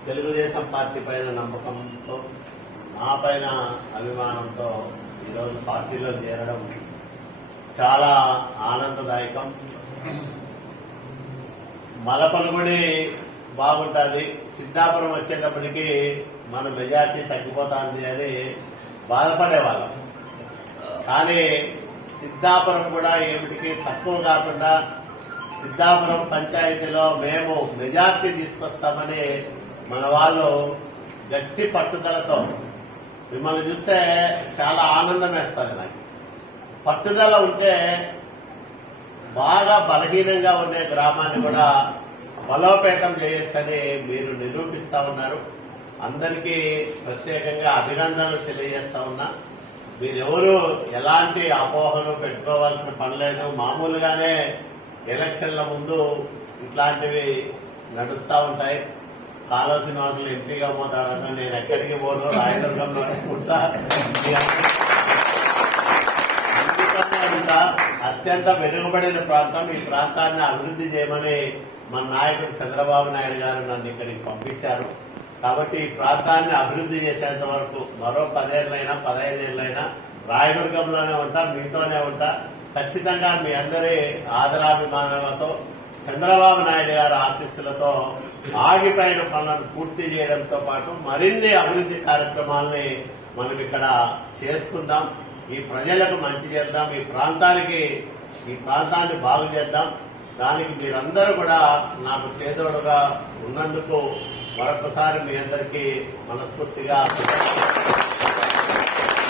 Telugu Desam party పైన నమ్మకంతో నా పైన అభిమానంతో ఈరోజు పార్టీలో చేరడం చాలా ఆనందదాయకం. మలపనగుడి బాగుంటుంది, సిద్ధాపురం వచ్చేటప్పటికి మన మెజార్టీ తగ్గిపోతుంది అని బాధపడేవాళ్ళం. కానీ సిద్ధాపురం కూడా ఏమిటికి తక్కువ కాకుండా సిద్ధాపురం పంచాయతీలో మేము మెజార్టీ తీసుకొస్తామని మన వాళ్ళు గట్టి పట్టుదలతో, మిమ్మల్ని చూస్తే చాలా ఆనందం వేస్తుంది నాకు. పట్టుదల ఉంటే బాగా బలహీనంగా ఉండే గ్రామాన్ని కూడా బలోపేతం చేయొచ్చని మీరు నిరూపిస్తా ఉన్నారు. అందరికీ ప్రత్యేకంగా అభినందనలు తెలియజేస్తా ఉన్నా. మీరెవరు ఎలాంటి అపోహలు పెట్టుకోవాల్సిన పని లేదు. మామూలుగానే ఎలక్షన్ల ముందు ఇట్లాంటివి నడుస్తూ ఉంటాయి. కాలువ శ్రీనివాసులు ఎంపీగా పోతాడన్న నేను ఎక్కడికి పోను, రాయదుర్గంలో ఉంటా. అత్యంత వెనుకబడిన ప్రాంతం. ఈ ప్రాంతాన్ని అభివృద్ధి చేయమని మన నాయకుడు చంద్రబాబు నాయుడు గారు నన్ను ఇక్కడికి పంపించారు. కాబట్టి ఈ ప్రాంతాన్ని అభివృద్ధి చేసేంత వరకు మరో 10 ఏళ్ళైనా 15 ఏళ్ళైనా రాయదుర్గంలోనే ఉంటా, మీతోనే ఉంటా. ఖచ్చితంగా మీ అందరి ఆదరాభిమానాలతో చంద్రబాబు నాయుడు గారి ఆశీస్సులతో ఆగిపోయిన పనులను పూర్తి చేయడంతో పాటు మరిన్ని అభివృద్ధి కార్యక్రమాలని మనం ఇక్కడ చేసుకుందాం. ఈ ప్రజలకు మంచి చేద్దాం, ఈ ప్రాంతాన్ని బాగు చేద్దాం. దానికి మీరందరూ కూడా నాకు చేదోడుగా ఉన్నందుకు మరొకసారి మీ అందరికీ మనస్ఫూర్తిగా